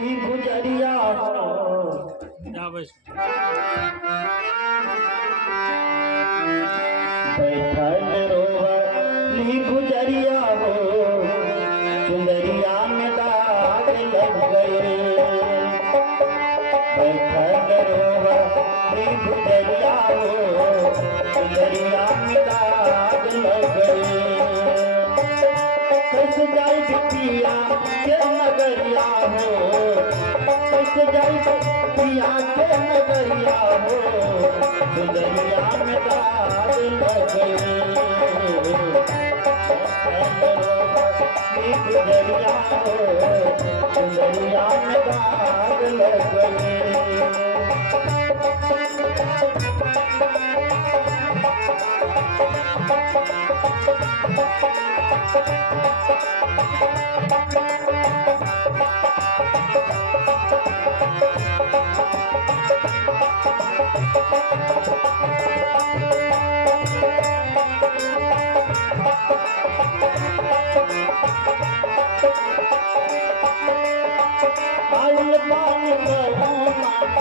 ली गुजरिया हो बैठल रोवली गुजरिया हो चुंदरिया में दाग लग गए बैठल रोवली गुजरिया हो चुंदरिया में दाग लग गए कैसे जाई पिया के नगरिया हो कैसे जाई पिया के नगरिया हो चुंदरिया में दाग लग गए गुजरिया हो चुंदरिया में दाग लग गए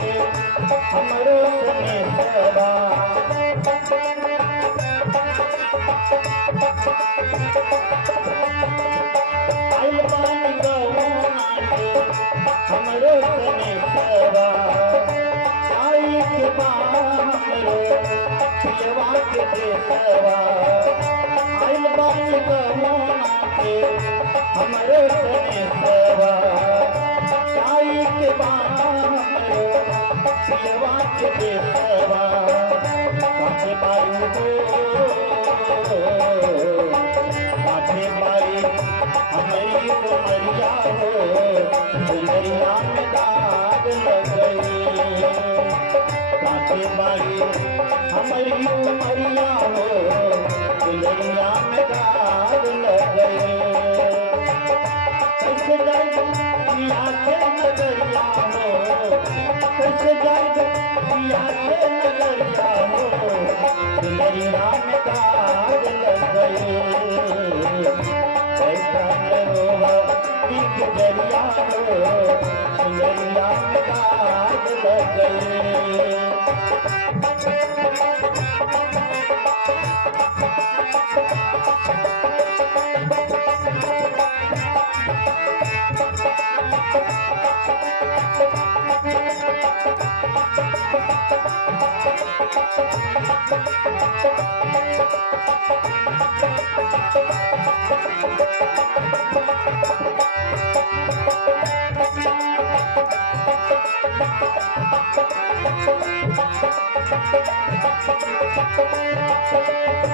हमरो सने सवा आइल पानी गवाना के हमरो सने सवा आई के बा हमरो पियवा के देसवा आइल पानी गवाना के हमरो सने सवा आई के बा पियवा के देसवा काटे बारी हमारी उमरिया हो चुंदरिया में दाग लग गई काटे बारी हमारी उमरिया हो चुंदरिया में दाग लग गई कैसे जाए पिया के नगरिया हो कैसे जाए पिया के नगरिया हो चुंदरिया में दाग लग गए गुजरिया हो चुंदरिया में दाग लग गए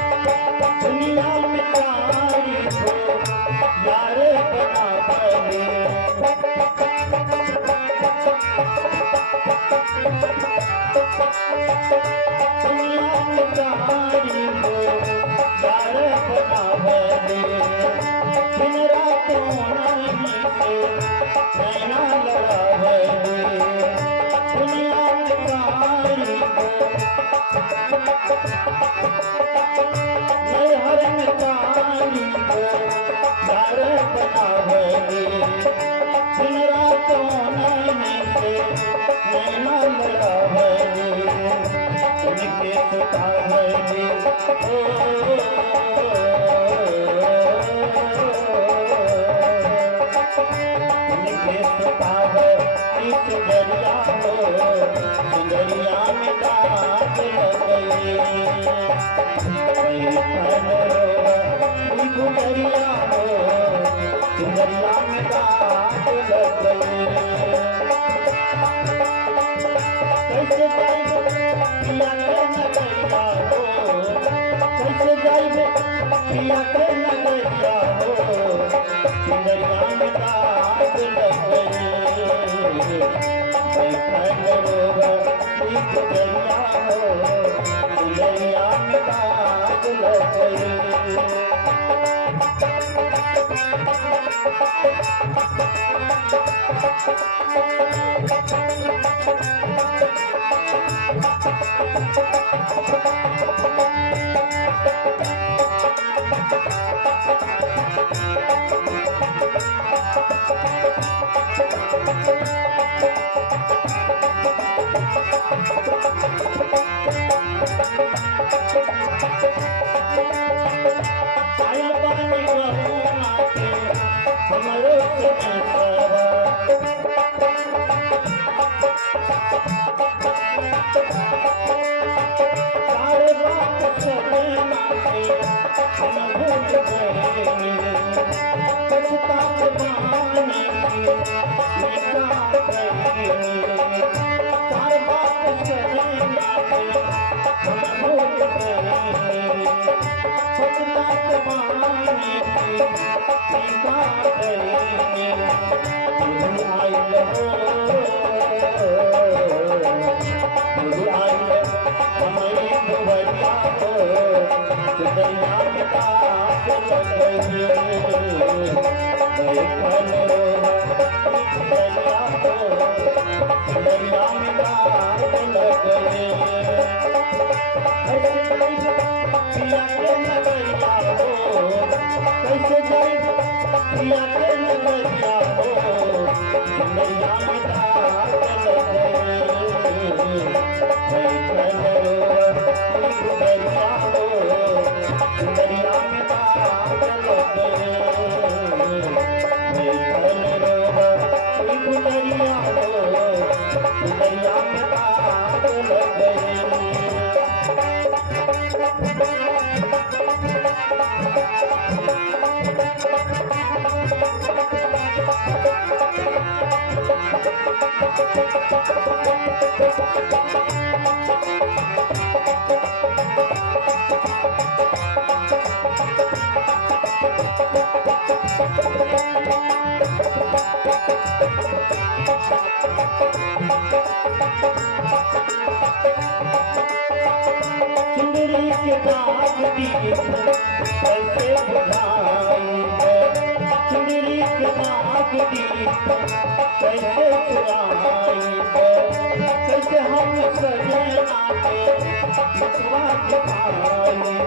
दुनिया में तारीफ यारे बना बने दुनिया में तारीफ यारे बना बने दिन रातों नहीं से नैना लड़ा बने दुनिया में तारीफ हर में तारीफ यार बनावली दिन रातों नहीं से नैना लड़ावली उनके सुतावली उनके सुतावली चुंदरिया हो चुंदरिया में दाग लग गई गुजरिया हो चुंदरिया में दाग लग गए कैसे जाइबे पिया के नगरिया हो कैसे जाइबे पिया के नगरिया हो चुंदरिया में दाग लग गए गुजरिया हो चुंदरिया में दाग लग गए हो गुरु आइले हमारी दुवरिया हो दरिया में ताक लगई बैठल दरिया हो दरिया में ताक लगई पिया के नगरिया हो कैसे जाए पिया के नगरिया हो दरिया में ताक लगई बैठल दरिया हो दरिया में ताक लगई बैठल दरिया हो दरिया में ताक लगई चुंदरी के दाग दीप कैसे बुझाई है चुंदरी के दाग दीप कैसे चुराई है कैसे हम सजना के मुखवा दिखाई है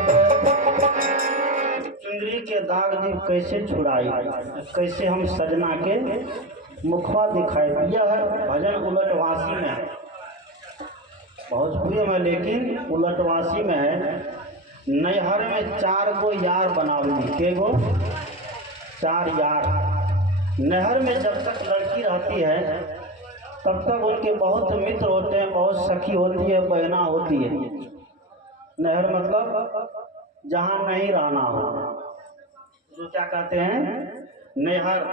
चुंदरी के दाग दीप कैसे छुड़ाई कैसे हम सजना के मुखवा दिखाई यह है भजन उलटवासी में है भोजपुरी में लेकिन उलटवासी में है नैहर में 4 गो यार बनावली के गो 4 यार नहर में जब तक लड़की रहती है तब तक उनके बहुत मित्र होते हैं बहुत सखी होती है बहना होती है नहर मतलब जहाँ नहीं रहना हो तो क्या कहते हैं नहर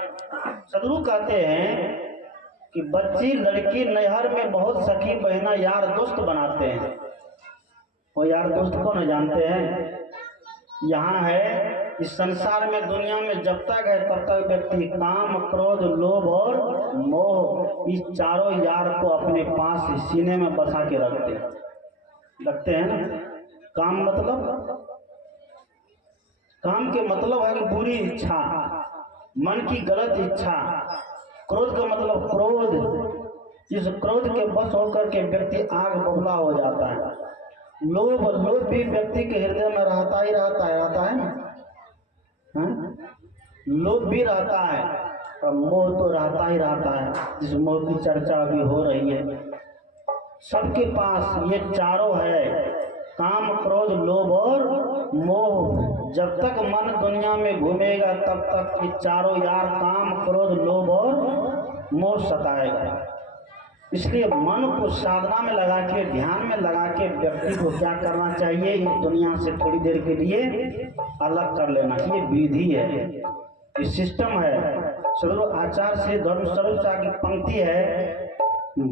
सदरू कहते हैं कि बच्ची लड़की नैहर में बहुत सखी बहना यार दोस्त बनाते हैं वो यार दोस्त को न जानते हैं यहाँ है इस संसार में दुनिया में जब तक है तब तक व्यक्ति काम क्रोध लोभ और मोह इस चारों यार को अपने पास सीने में बसा के रखते हैं ना काम के मतलब है कि बुरी इच्छा मन की गलत इच्छा क्रोध का मतलब क्रोध इस क्रोध के बस होकर के व्यक्ति आग बबूला हो जाता है लोभ भी व्यक्ति के हृदय में रहता है ना लोभ भी रहता है और मोह तो रहता ही रहता है जिस मोह की चर्चा अभी हो रही है सबके पास ये चारों है काम क्रोध लोभ और मोह जब तक मन दुनिया में घूमेगा तब तक ये चारों यार काम क्रोध लोभ और मोह सताएगा इसलिए मन को साधना में लगा के ध्यान में लगा के व्यक्ति को क्या करना चाहिए इस दुनिया से थोड़ी देर के लिए अलग कर लेना ये विधि है ये सिस्टम है सदगुरु आचार्य से धर्म स्वरूप की पंक्ति है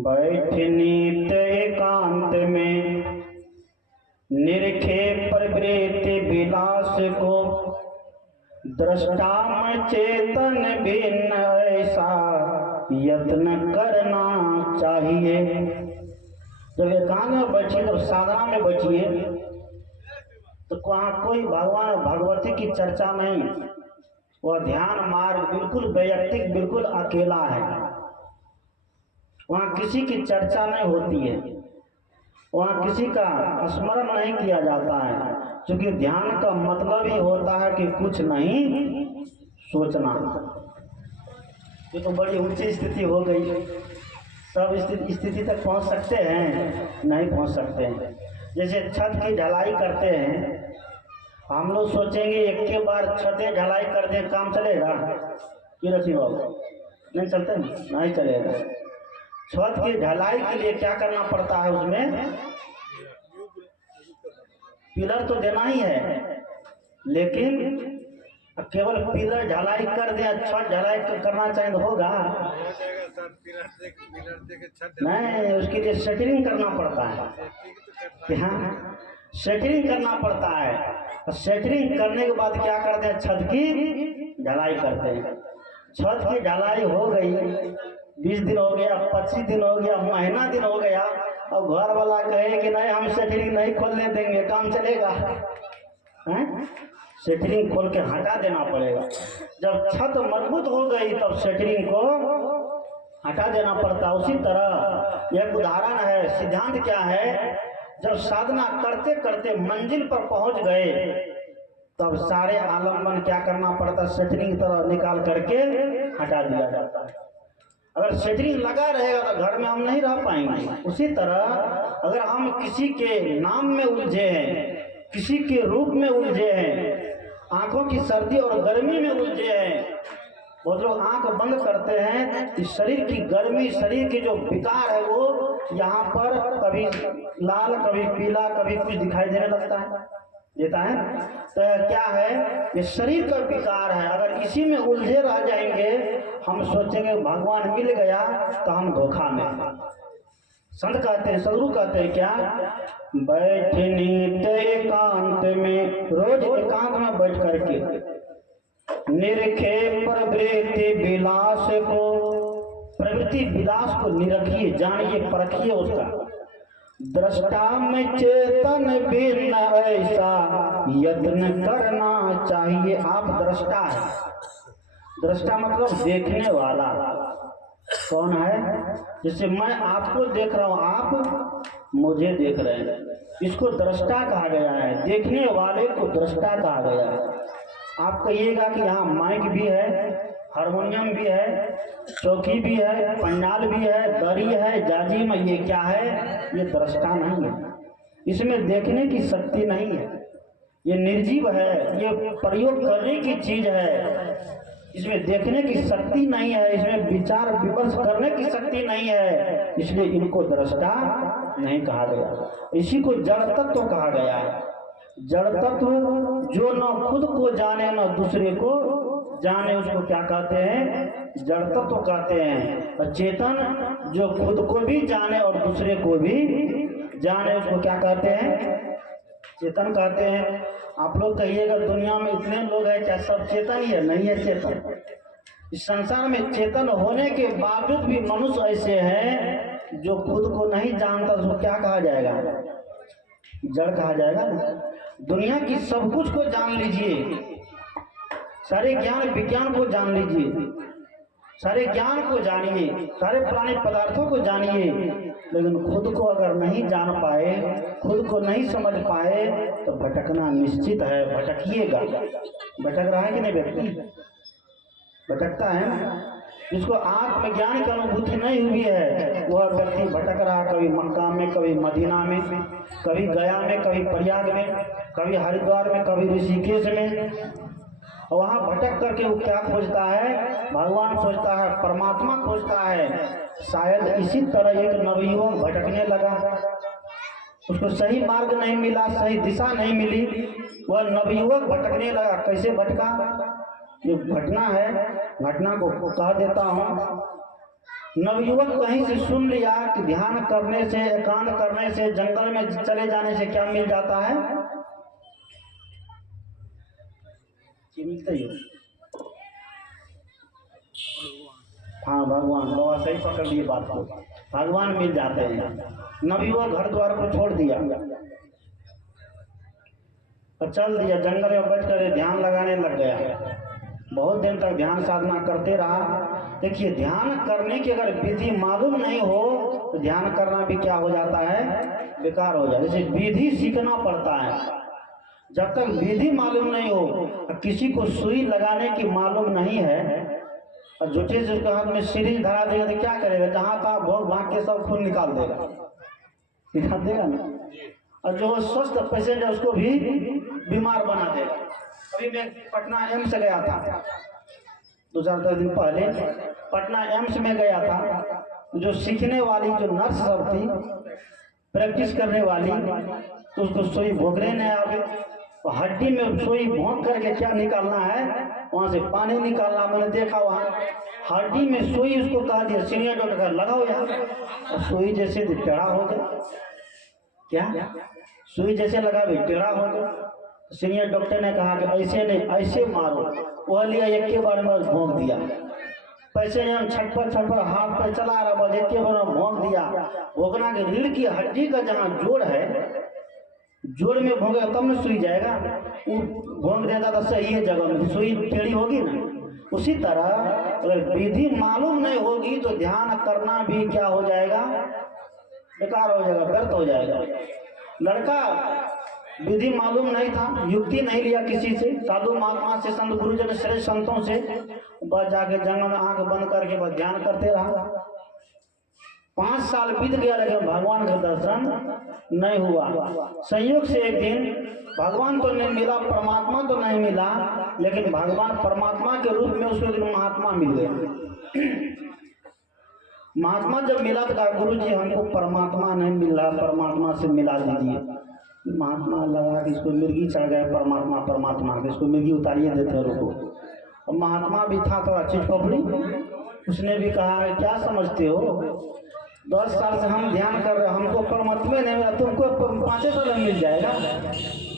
बैठनीत एकांत में निरखे प्रवृत्ति विलास को दृष्टा में चेतन भिन्न ऐसा यत्न करना चाहिए जब एकांत में बैठिए जब साधना में बैठिए तो वहाँ कोई भगवान भगवती की चर्चा नहीं वह ध्यान मार्ग बिल्कुल वैयक्तिक बिल्कुल अकेला है वहाँ किसी की चर्चा नहीं होती है वहाँ किसी का स्मरण नहीं किया जाता है क्योंकि ध्यान का मतलब ही होता है कि कुछ नहीं सोचना ये तो बड़ी ऊंची स्थिति हो गई सब स्थिति तक पहुँच सकते हैं नहीं पहुँच सकते हैं जैसे छत की ढलाई करते हैं हम लोग सोचेंगे एक के बार छतें ढलाई कर दें काम चलेगा कि रसी बाबू नहीं चलते नहीं चलेगा छत की ढलाई के लिए क्या करना पड़ता है उसमें पिलर तो देना ही है लेकिन केवल पिलर ढलाई कर दे छत ढलाई करना चाहिए तो होगा नहीं उसके लिए सेटरिंग करना पड़ता है हाँ सेटरिंग करना पड़ता है और सेटरिंग करने के बाद क्या करते हैं छत की ढलाई करते हैं छत की ढलाई हो गई, 20 दिन हो गया, 25 दिन हो गया, महीना दिन हो गया, अब घर वाला कहे कि नहीं हम सेटरिंग नहीं खोलने देंगे, काम चलेगा? हैं? सेटरिंग खोल के हटा देना पड़ेगा। जब छत मजबूत हो गई तब सेटरिंग को हटा देना पड़ता। उसी तरह एक उदाहरण है, सिद्धांत क्या है, जब साधना करते करते मंजिल पर पहुंच गए तब सारे आलम्बन क्या करना पड़ता, सेटरिंग तरह निकाल करके हटा दिया जाता है। अगर सेटरिंग लगा रहेगा तो घर में हम नहीं रह पाएंगे। उसी तरह अगर हम किसी के नाम में उलझे हैं, किसी के रूप में उलझे हैं, आंखों की सर्दी और गर्मी में उलझे हैं, बहुत लोग आंख बंद करते हैं कि शरीर की गर्मी, शरीर की जो विकार है वो यहाँ पर कभी लाल, कभी पीला, कभी कुछ दिखाई देने लगता है, देता है। तो क्या है, ये शरीर का विकार है। अगर इसी में उलझे रह जाएंगे, हम सोचेंगे भगवान मिल गया तो हम धोखा में। संत कहते हैं, सदगुरु कहते हैं क्या, बैठनी एकांत में, रोज एकांत में बैठ करके निरखे प्रवृत्ति विलास को, प्रवृत्ति विलास को निरखिए, जानिए, परखिए उसका। दृष्टा में चेतन भिन्न ऐसा यत्न करना चाहिए। आप दृष्टा है, दृष्टा मतलब देखने वाला। कौन है? जैसे मैं आपको देख रहा हूं, आप मुझे देख रहे हैं, इसको दृष्टा कहा गया है। देखने वाले को दृष्टा कहा गया है। आप कहिएगा कि यहाँ माइक भी है, हारमोनियम भी है, चौकी भी है, पंडाल भी है, दरी है, जाजिम, ये क्या है? ये दृष्टा नहीं है, इसमें देखने की शक्ति नहीं है, ये निर्जीव है, ये प्रयोग करने की चीज है, इसमें देखने की शक्ति नहीं है, इसमें विचार विमर्श करने की शक्ति नहीं है, इसलिए इनको दृष्टा नहीं कहा गया। इसी को जड़ तत्व कहा गया है। जड़ तत्व जो न खुद को जाने न दूसरे को जाने, उसको क्या कहते हैं? जड़ तत्व कहते हैं। और चेतन जो खुद को भी जाने और दूसरे को भी जाने, उसको क्या कहते हैं? चेतन कहते हैं। आप लोग कहिएगा दुनिया में इतने लोग हैं, क्या सब चेतन ही है? नहीं है चेतन। इस संसार में चेतन होने के बावजूद भी मनुष्य ऐसे हैं जो खुद को नहीं जानता, उसको क्या कहा जाएगा? जड़ कहा जाएगा। दुनिया की सब कुछ को जान लीजिए, सारे ज्ञान विज्ञान को जान लीजिए, सारे ज्ञान को जानिए, सारे पुराने पदार्थों को जानिए, लेकिन खुद को अगर नहीं जान पाए, खुद को नहीं समझ पाए तो भटकना निश्चित है। भटकिएगा। भटक रहा है कि नहीं व्यक्ति? भटकता है। जिसको आत्मज्ञान की अनुभूति नहीं हुई है वह व्यक्ति भटक रहा, कभी मक्का में, कभी मदीना में, कभी गया में, कभी प्रयाग में, कभी हरिद्वार में, कभी ऋषिकेश में। वहां भटक करके वो क्या खोजता है? भगवान खोजता है, परमात्मा खोजता है। शायद इसी तरह एक नवयुवक भटकने लगा, उसको सही मार्ग नहीं मिला, सही दिशा नहीं मिली, वह नवयुवक भटकने लगा। कैसे भटका? ये घटना है, घटना को कह देता हूँ। नवयुवक कहीं से सुन लिया कि ध्यान करने से, एकांत करने से, जंगल में चले जाने से क्या मिल जाता है? मिलता ही। हाँ, भगवान, बाबा सही पकड़ लिए बात को, भगवान मिल जाते हैं। नवयुवक घर द्वार को छोड़ दिया तो चल दिया, जंगल में बैठ कर ध्यान लगाने लग गया। बहुत दिन तक ध्यान साधना करते रहा। देखिए, ध्यान करने की अगर विधि मालूम नहीं हो तो ध्यान करना भी क्या हो जाता है? बेकार हो जाता है। जैसे विधि सीखना पड़ता है, जब तक विधि मालूम नहीं हो, किसी को सुई लगाने की मालूम नहीं है और झूठे से उसके हाथ में सिरिंज धरा देगा तो क्या करेगा? जहाँ तहाँ भोग भाग के सब खून निकाल देगा, निकाल देगा ना। और जो स्वस्थ पेशेंट है उसको भी बीमार बना देगा। अभी मैं पटना एम्स गया था, 2-4 दिन पहले पटना एम्स में गया था। जो सीखने वाली जो नर्स सब थी, प्रैक्टिस करने वाली, तो उसको सुई भोगने नहीं आवे, तो हड्डी में सुई भोंक करके क्या निकालना है? वहां से पानी निकालना। मैंने देखा वहां हड्डी में सुई, उसको कहा दिया सीनियर डॉक्टर लगाओ यहाँ, और सुई जैसे टेढ़ा हो गया। क्या सुई जैसे लगा भी टेढ़ा हो गया? सीनियर डॉक्टर ने कहा कि ऐसे नहीं, ऐसे मारो। वह लिया, एक के बार में भोंक दिया, पैसे हम छटपट छटपट हाथ पे चला रहा, बस एक बार भोंक दिया। भोंकना के रीढ़ की हड्डी का जहाँ जोड़ है, जोड़ में भोंगे तब न सुई जाएगा। वो भोंक देगा तो सही है जगह में सुई टेढ़ी होगी ना। उसी तरह अगर विधि मालूम नहीं होगी तो ध्यान करना भी क्या हो जाएगा, बेकार हो जाएगा, व्यर्थ हो जाएगा। लड़का विधि मालूम नहीं था, युक्ति नहीं लिया किसी से, साधु महात्मा से, संत गुरुजन श्रेष्ठ संतों से, बस जाके जंगल में आंख बंद करके बस ध्यान करते रहा। 5 साल बीत गया लेकिन भगवान का दर्शन नहीं हुआ। संयोग से एक दिन भगवान तो नहीं मिला, परमात्मा तो नहीं मिला, लेकिन भगवान परमात्मा के रूप में उसके दिन महात्मा मिल गया। महात्मा जब मिला तो कहा, गुरु जी हमको परमात्मा नहीं मिल रहा, परमात्मा से मिला दीजिए। महात्मा लगा कि इसको मिर्गी चढ़ गए, परमात्मा परमात्मा के, इसको मिर्गी उतारिए देते हैं रुको। और महात्मा भी था थोड़ा चिटपकड़ी, उसने भी कहा क्या समझते हो, 10 साल से हम ध्यान कर रहे हैं, हमको परमात्मा नहीं मिला, तुमको 5 साल में मिल जाएगा।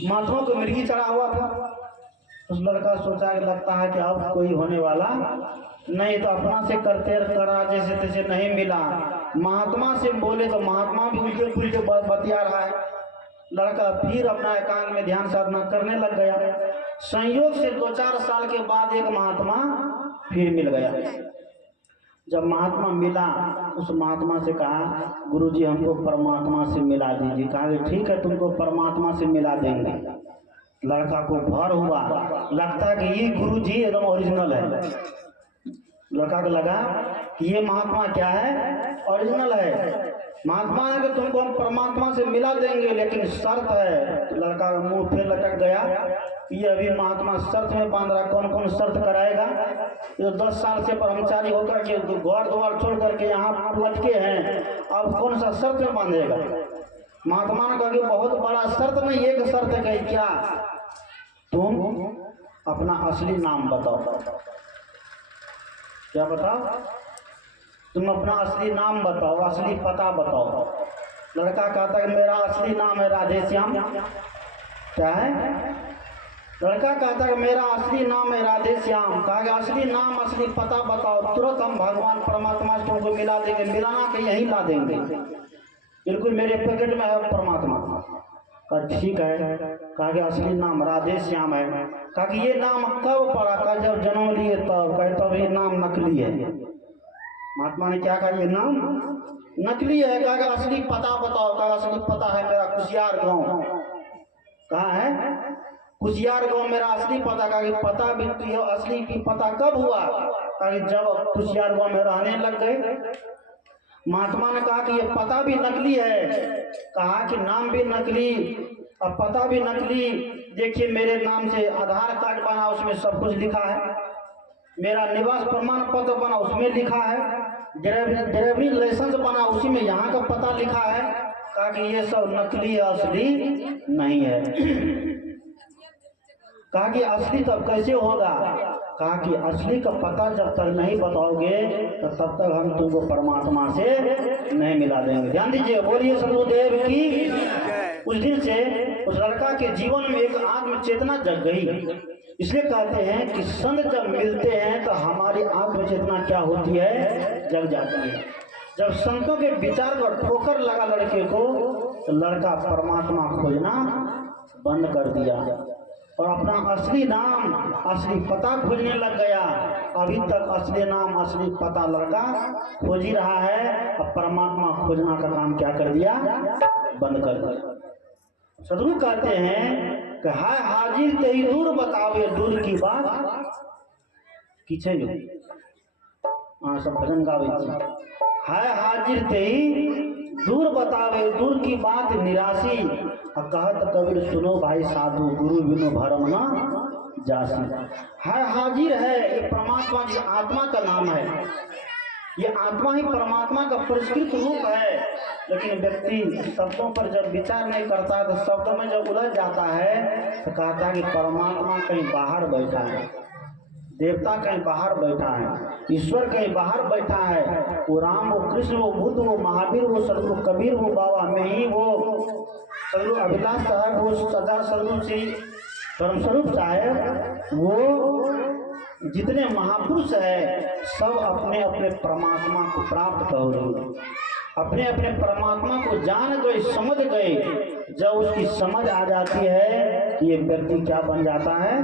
महात्मा को मिर्गी चढ़ा हुआ था। उस लड़का सोचा कि लगता है कि अब कोई होने वाला नहीं, तो अपना से करते करा जैसे तैसे नहीं मिला। महात्मा से बोले तो महात्मा भी उल्टे पुल्टे बतिया रहा है। लड़का फिर अपना एकांत में ध्यान साधना करने लग गया। संयोग से 2-4 साल के बाद एक महात्मा फिर मिल गया। जब महात्मा मिला, उस महात्मा से कहा, गुरुजी हमको परमात्मा से मिला दीजिए। कहा ठीक है, तुमको परमात्मा से मिला देंगे। लड़का को भर हुआ, लगता है कि ये गुरुजी एकदम ओरिजिनल है। लड़का को लगा कि ये महात्मा क्या है, ओरिजिनल है। महात्मा है कि तुमको हम परमात्मा से मिला देंगे, लेकिन शर्त है। तो लड़का का मुंह फिर लटक गया, ये अभी महात्मा शर्त में बांध रहा। कौन कौन शर्त कराएगा? ये 10 साल से ब्रह्मचारी होकर के घर द्वार छोड़ करके यहाँ लटके हैं, अब कौन सा शर्त में बांधेगा? महात्मा ने कहा कि बहुत बड़ा शर्त नहीं, एक शर्त है। क्या? तुम अपना असली नाम बताओ। क्या बताओ? तुम अपना असली नाम बताओ, असली पता बताओ। लड़का कहता है मेरा असली नाम है राधेश्याम। क्या है? लड़का कहता है मेरा असली नाम है राधेश्याम। कहा असली नाम असली पता बताओ, तुरंत हम भगवान परमात्मा से तुमको मिला देंगे। मिलाना कि यहीं ला देंगे, बिल्कुल मेरे पैकेट में है परमात्मा। कहा ठीक है। कहा कि असली नाम राधेश्याम है। कहा कि ये नाम कब पड़ा? कहा जब जन्म लिए तब। कहे तब ये नाम नकली है। महात्मा ने क्या कहा? ये नाम नकली है। कहा कि असली पता बताओ। कहा असली पता है मेरा कुशियार गांव। कहाँ है? कुशियार गांव मेरा असली पता। कहा कि पता भी असली की पता कब हुआ? कहा कि जब कुशियार गांव में रहने लग गए। महात्मा ने कहा कि ये पता भी नकली है। कहा कि नाम भी नकली और पता भी नकली। देखिए मेरे नाम से आधार कार्ड बना, उसमें सब कुछ लिखा है। मेरा निवास प्रमाण पत्र बना, उसमें लिखा है। ड्राइवरी लाइसेंस बना, उसी में यहाँ का पता लिखा है। कहा कि ये सब नकली असली नहीं है। कहा कि असली तब कैसे होगा? कहा कि असली का पता जब तक नहीं बताओगे तो तब तक हम तुमको परमात्मा से नहीं मिला देंगे। ध्यान दीजिए, बोलिए सदगुरुदेव की। उस दिन से उस लड़का के जीवन में एक आत्म चेतना जग गई। इसलिए कहते हैं कि संत जब मिलते हैं तो हमारी आत्म चेतना क्या होती है? जग जाती है। जब संतों के विचार पर ठोकर लगा लड़के को, तो लड़का परमात्मा खोजना बंद कर दिया और अपना असली नाम असली पता खोजने लग गया। अभी तक असली नाम असली पता लड़का खोज ही रहा है, और परमात्मा खोजना का काम क्या कर दिया? बंद कर दिया। सदगुरु कहते हैं कि हाय हाजिर ते ही दूर बतावे दूर की बात किछे जो। हाँ, सब भजन गावे। हाय हाजिर ते ही दूर बतावे दूर की बात निराशी। और कहत कबीर सुनो भाई साधु, गुरु बिनु भरम न जासी। हाय हाजिर है, ये परमात्मा की आत्मा का नाम है। ये आत्मा ही परमात्मा का परिष्कृत रूप है। लेकिन व्यक्ति शब्दों पर जब विचार नहीं करता है, तो शब्दों में जब उलझ जाता है तो कहता है कि परमात्मा कहीं बाहर बैठा है, देवता कहीं बाहर बैठा है, ईश्वर कहीं बाहर बैठा है। वो राम, वो कृष्ण, वो बुद्ध, वो महावीर, वो सदगुरु कबीर, वो बाबा में ही, वो सदगुरु अभिलाष साहब, वो सरदार सदगुरु श्री धर्मस्वरूप साहब, वो जितने महापुरुष है सब अपने अपने परमात्मा को प्राप्त कर गए, अपने अपने परमात्मा को जान गए, समझ गए। जब उसकी समझ आ जाती है कि ये व्यक्ति क्या बन जाता है,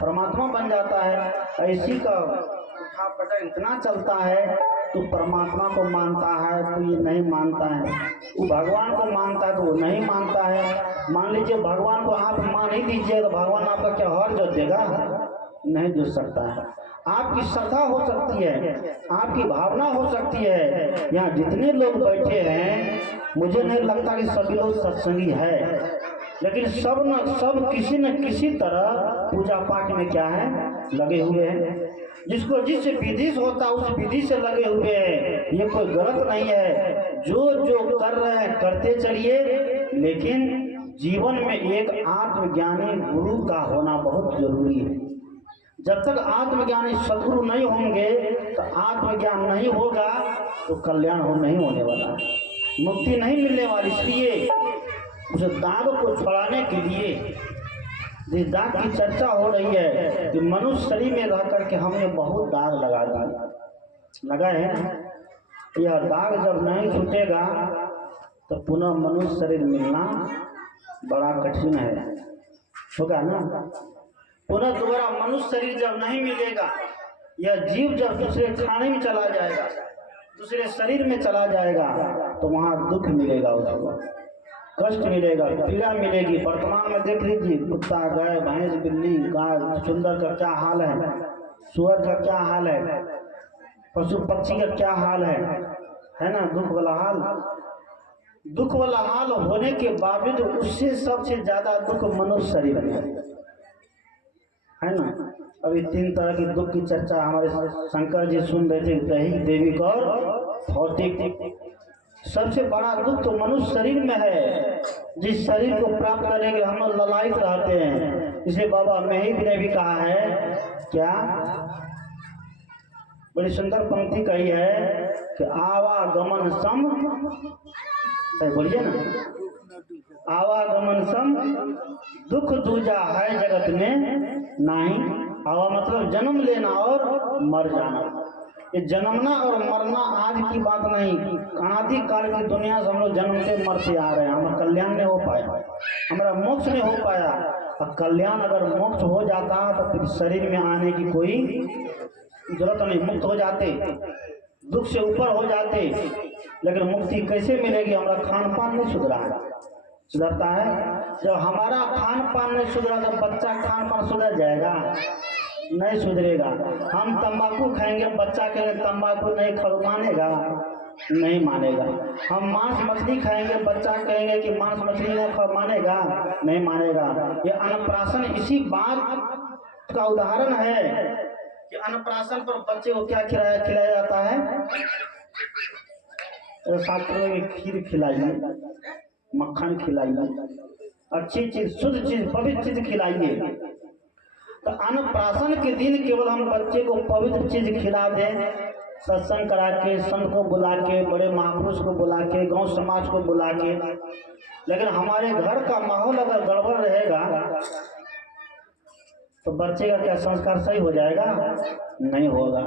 परमात्मा बन जाता है। ऐसी का उठा पटक इतना चलता है, तो परमात्मा को मानता है तो ये नहीं मानता है, वो भगवान को मानता है तो वो नहीं मानता है। मान लीजिए भगवान को आप मान ही दीजिए तो भगवान आपका क्या हर जोत देगा? नहीं जुड़ सकता है। आपकी श्रद्धा हो सकती है, आपकी भावना हो सकती है। यहाँ जितने लोग बैठे हैं मुझे नहीं लगता कि सभी लोग सत्संगी है, लेकिन सब किसी न किसी तरह पूजा पाठ में क्या है, लगे हुए हैं। जिसको जिस विधि से होता है उस विधि से लगे हुए हैं। ये कोई गलत नहीं है, जो जो कर रहे हैं करते चलिए, लेकिन जीवन में एक आत्मज्ञानी गुरु का होना बहुत जरूरी है। जब तक आत्मज्ञानी सद्गुरु नहीं होंगे तो आत्मज्ञान नहीं होगा तो कल्याण नहीं होने वाला है, मुक्ति नहीं मिलने वाली। इसलिए उस दाग को छुड़ाने के लिए जिस दाग की चर्चा हो रही है कि मनुष्य शरीर में रह करके हमने बहुत दाग लगा दिए, लगाए हैं। यह दाग जब नहीं छूटेगा तो पुनः मनुष्य शरीर मिलना बड़ा कठिन है, होगा ना। पुनः दोबारा मनुष्य शरीर जब नहीं मिलेगा, यह जीव जब दूसरे खाने में चला जाएगा, दूसरे शरीर में चला जाएगा, तो वहाँ दुख मिलेगा, उसको कष्ट मिलेगा, पीड़ा मिलेगी। वर्तमान में देख लीजिए, कुत्ता, गाय, भैंस, बिल्ली, गाय, सुंदर का क्या हाल है, सुअर का क्या हाल है, पशु पक्षी का क्या हाल है ना। दुख वाला हाल, दुख वाला हाल होने के बावजूद उससे सबसे ज्यादा दुख मनुष्य शरीर में है ना। अभी 3 तरह की दुख की चर्चा हमारे शंकर जी सुन रहे थे, दैहिक, दैविक और भौतिक। सबसे बड़ा दुख तो मनुष्य शरीर में है, जिस शरीर को प्राप्त करने के लिए हम लोग ललायित रहते हैं। इसे बाबा महीप ने भी कहा है, क्या बड़ी सुंदर पंक्ति कही है कि आवागमन सम, बोलिए ना, आवागमन सम दुख दूजा है जगत में नहीं। आवा मतलब जन्म लेना और मर जाना। ये जन्मना और मरना आज की बात नहीं, अनादि काल की दुनिया से हम लोग जन्मते मरते आ रहे हैं। हमारा कल्याण नहीं हो पाया, हमारा मोक्ष नहीं हो पाया। और कल्याण अगर मोक्ष हो जाता तो फिर शरीर में आने की कोई जरूरत नहीं, मुक्त हो जाते, दुख से ऊपर हो जाते। लेकिन मुक्ति कैसे मिलेगी? हमारा खान पान नहीं सुधरा है, सुधरता है। जब हमारा खान पान नहीं सुधरा तो बच्चा खान पान सुधर जाएगा? नहीं सुधरेगा। हम तंबाकू खाएंगे, बच्चा कहेंगे तंबाकू नहीं खाओ, मानेगा? नहीं मानेगा। हम मांस मछली खाएंगे, बच्चा कहेंगे कि मांस मछली नहीं खाओ, मानेगा? नहीं मानेगा। ये अन्नप्राशन इसी बात का उदाहरण है कि अन्नप्राशन पर बच्चे को क्या खिलाया जाता है? शास्त्रों में खीर खिलाइए, मक्खन खिलाइए, अच्छी चीज, शुद्ध चीज, पवित्र चीज खिलाइए। तो अन्नप्राशन के दिन केवल हम बच्चे को पवित्र चीज खिला दें, सत्संग करा के, संत को बुला के, बड़े महापुरुष को बुला के, गांव समाज को बुला के। लेकिन हमारे घर का माहौल अगर गड़बड़ रहेगा तो बच्चे का क्या संस्कार सही हो जाएगा? नहीं होगा।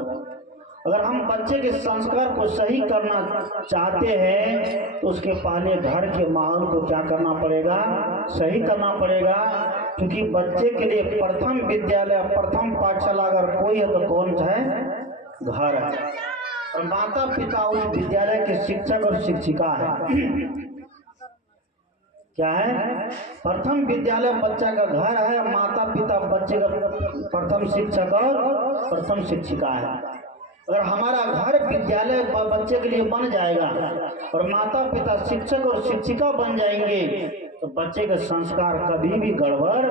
अगर हम बच्चे के संस्कार को सही करना चाहते हैं तो उसके पहले घर के माहौल को क्या करना पड़ेगा? सही करना पड़ेगा। क्योंकि बच्चे के लिए प्रथम विद्यालय, प्रथम पाठशाला अगर कोई है तो कौन है? घर है। और माता पिता उस विद्यालय के शिक्षक और शिक्षिका है। क्या है? प्रथम विद्यालय बच्चा का घर है, माता पिता बच्चे का प्रथम शिक्षक और प्रथम शिक्षिका है। अगर हमारा घर विद्यालय बच्चे के लिए बन जाएगा और माता पिता शिक्षक और शिक्षिका बन जाएंगे तो बच्चे के संस्कार कभी भी गड़बड़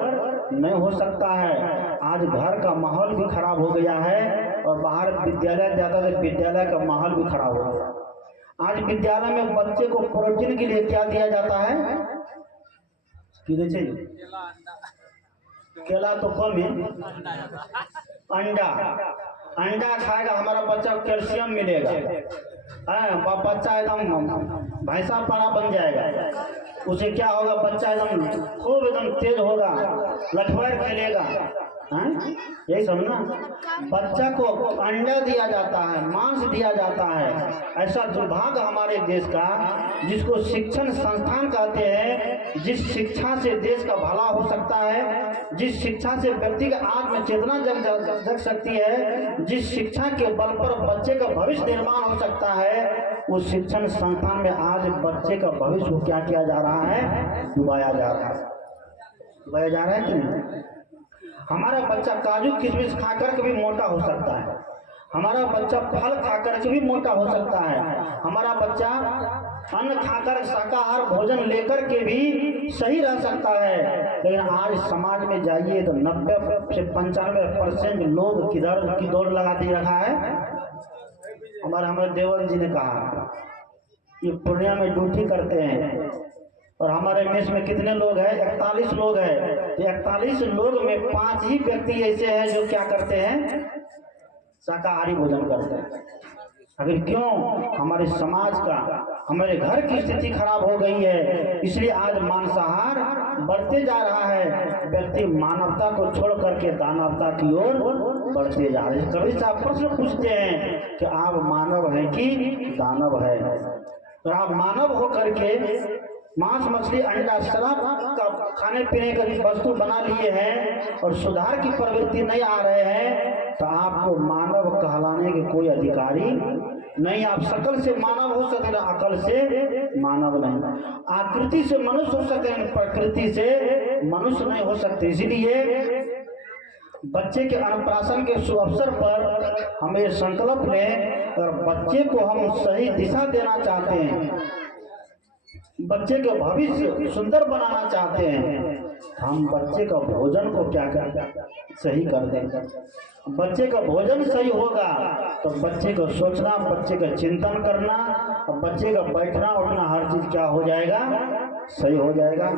नहीं हो सकता है। आज घर का माहौल भी खराब हो गया है और बाहर विद्यालय जाता है, विद्यालय का माहौल भी खराब हो गया। आज विद्यालय में बच्चे को प्रोटीन के लिए क्या दिया जाता है? केला तो कम है, अंडा, अंडा खाएगा हमारा बच्चा, कैल्शियम मिलेगा, बच्चा एकदम भैंसा पारा बन जाएगा। उसे क्या होगा? बच्चा एकदम खूब एकदम तेज होगा, लठवैर खेलेगा, हाँ? यही समझना। बच्चा को अंडा दिया जाता है, मांस दिया जाता है। ऐसा दुर्भाग्य हमारे देश का, जिसको शिक्षण संस्थान कहते हैं, जिस शिक्षा से देश का भला हो सकता है, जिस शिक्षा से व्यक्ति का आत्म चेतना जग सकती है, जिस शिक्षा के बल पर बच्चे का भविष्य निर्माण हो सकता है, उस शिक्षण संस्थान में आज बच्चे का भविष्य को क्या किया जा रहा है? डुबाया जा रहा है। डुबाया जा रहा है कि नहीं? हमारा बच्चा काजू किशमिश खाकर के भी मोटा हो सकता है, हमारा बच्चा फल खाकर के भी मोटा हो सकता है, हमारा बच्चा अन्न खाकर शाकाहार भोजन लेकर के भी सही रह सकता है। लेकिन आज समाज में जाइए तो 90 से 95% लोग किधर की दौड़ लगा दे रखा है। हमारे देवर जी ने कहा, ये पूर्णिया में ड्यूटी करते हैं और हमारे मेस में कितने लोग हैं? 41 लोग हैं। 41 लोग में 5 ही व्यक्ति ऐसे हैं जो क्या करते हैं? शाकाहारी भोजन करते हैं। अगर क्यों? हमारे समाज का, हमारे घर की स्थिति खराब हो गई है, इसलिए आज मांसाहार बढ़ते जा रहा है। व्यक्ति मानवता को छोड़ करके दानवता की ओर बढ़ते जा रहे हैं। कभी साहब प्रश्न पूछते हैं कि आप मानव हैं कि दानव है? तो आप मानव होकर के मांस मछली अंडा शराब का खाने पीने का वस्तु बना लिए हैं और सुधार की प्रवृत्ति नहीं आ रहे हैं, तो आपको मानव कहलाने के कोई अधिकारी नहीं। आप शकल से मानव हो सकते हैं, अकल से मानव नहीं। आकृति से मनुष्य हो सकते हैं, प्रकृति से मनुष्य नहीं हो सकते। इसीलिए बच्चे के अन्नप्राशन के शुभ अवसर पर हम ये संकल्प लें, अगर बच्चे को हम सही दिशा देना चाहते हैं, बच्चे का भविष्य सुंदर बनाना चाहते हैं, हम बच्चे का भोजन को क्या सही कर दें। बच्चे का भोजन सही होगा तो बच्चे को सोचना, बच्चे का चिंतन करना, और बच्चे का बैठना उठना हर चीज क्या हो जाएगा? सही हो जाएगा।